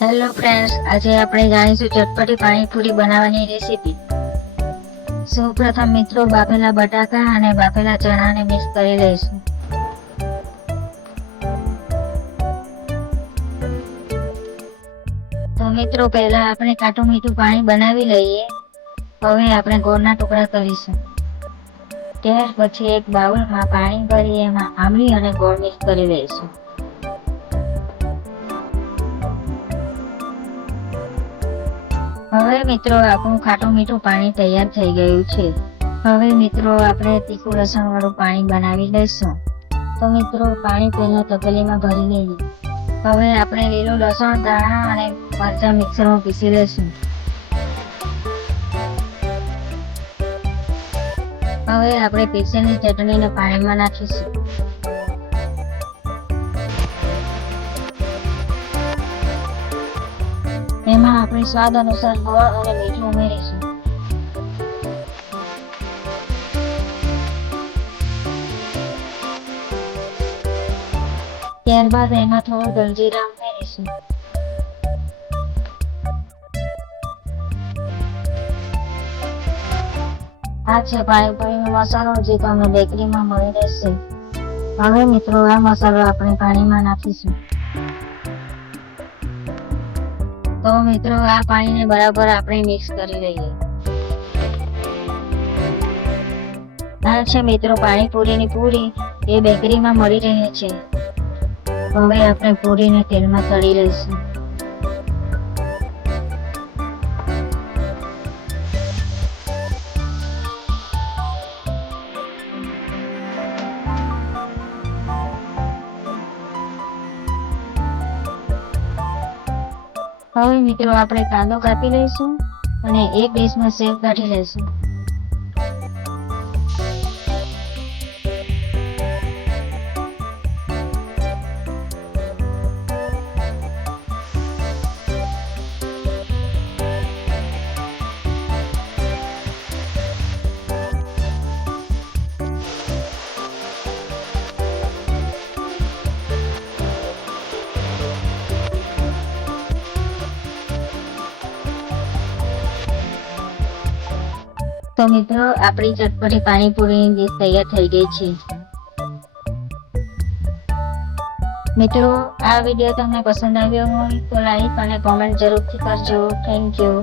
Hello friends, આજે આપણે જાણીશું ચટપટી પાણીપુરી બનાવવાની રેસીપી। સૌપ્રથમ મિત્રો બાફેલા બટાકા અને બાફેલા ચણાને મિક્સ કરી લઈશું। તો મિત્રો પહેલા આપણે ખાટું મીઠું પાણી બનાવી લઈએ। હવે આપણે ગોળના ટુકડા કરીશું। ત્યાર પછી એક બાઉલમાં પાણી ભરી એમાં આંબલી અને ગોળ મિક્સ કરી લઈશું। હવે મિત્રો આપણું ખાટું મીઠું પાણી તૈયાર થઈ ગયું છે। હવે મિત્રો આપણે તીખું લસણ વાળું પાણી બનાવી લઈશું। તો મિત્રો પાણી પહેલા તપેલીમાં ભરી લઈએ। હવે આપણે લીલું લસણ, ધાણા અને મરચાં મિક્સરમાં પીસી લઈશું। હવે આપણે પીસેલી ચટણીને પાણીમાં નાખીશું। એમાં આપણે સ્વાદ અનુસાર ગોળ અને મીઠું ઉમેરીશું। ત્યારબાદ એમાં થોડું જલજીરા ઉમેરીશું। આ છે પાણીપુરીનો મસાલો, જે તમને બેકરીમાં મળી રહેશે। હવે મિત્રો આ મસાલો આપણે પાણીમાં નાખીશું। તો મિત્રો આ પાણીને બરાબર આપણે મિક્સ કરી લઈએ। આ છે મિત્રો પાણીપુરીની પૂરી, એ બેકરીમાં મળી રહે છે। હવે આપણે પૂરીને તેલમાં તળી લઈશું। હવે મિત્રો આપણે કાંદો કાપી લઈશું અને એક ડીશમાં સેવ કાઢી લઈશું। તો મિત્રો આપણી ચટપટી પાણીપુરીની ડીશ તૈયાર થઈ ગઈ છે। મિત્રો આ વિડીયો તમને પસંદ આવ્યો હોય તો લાઈક અને કોમેન્ટ જરૂરથી કરજો। Thank you.